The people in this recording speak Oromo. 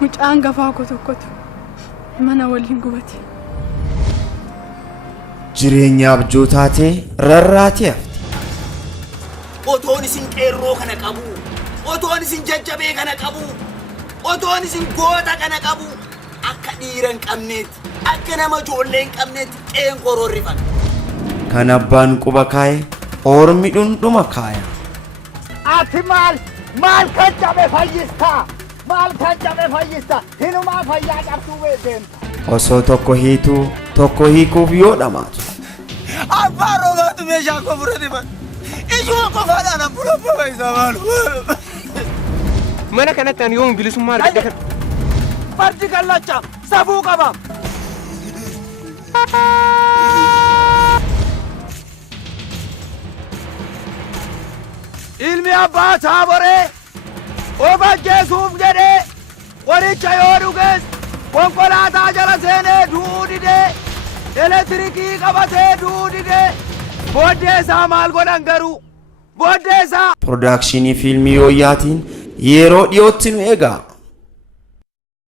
mucaan gafaa tokkotu mana waliin gubate. Jireenya abjootaatee rarraatee hafte. Otoon isin qeerroo kana qabu, otoon isin jajjabee kana qabu, otoon isin goota kana qabu, akka dhiira hin qabneetti, akka nama ijoollee hin qabneetti qeen qororrifan. Kan abbaan quba kaa'e ormi dhundhuma kaaya. Ati maal kan cabe fayyistaa? Maal kan cabe fayyistaa? Hinumaa fayyaa qabduu beekenta. Osoo tokko hiituu tokko hiikuuf yoo dhamaatu. Abbaan robaatu meeshaa koo fudhate man. Ijuma qofaadhaan abbula abbaa isaa maalu. Mana kanatti ani yoom bilisummaa argadde kan. Fardi kallacha safuu qaba. Ilmi abbaa Taaboree obajjeesuuf jedhee qoricha yoo dhugees konkolaataa jala seenee du'uu didee elektirikii qabatee du'uu didee booddee isaa maal godhan garuu booddee isaa. Produkshinii fiilmii Yooyyaatiin yeroo dhiyootti nu eega.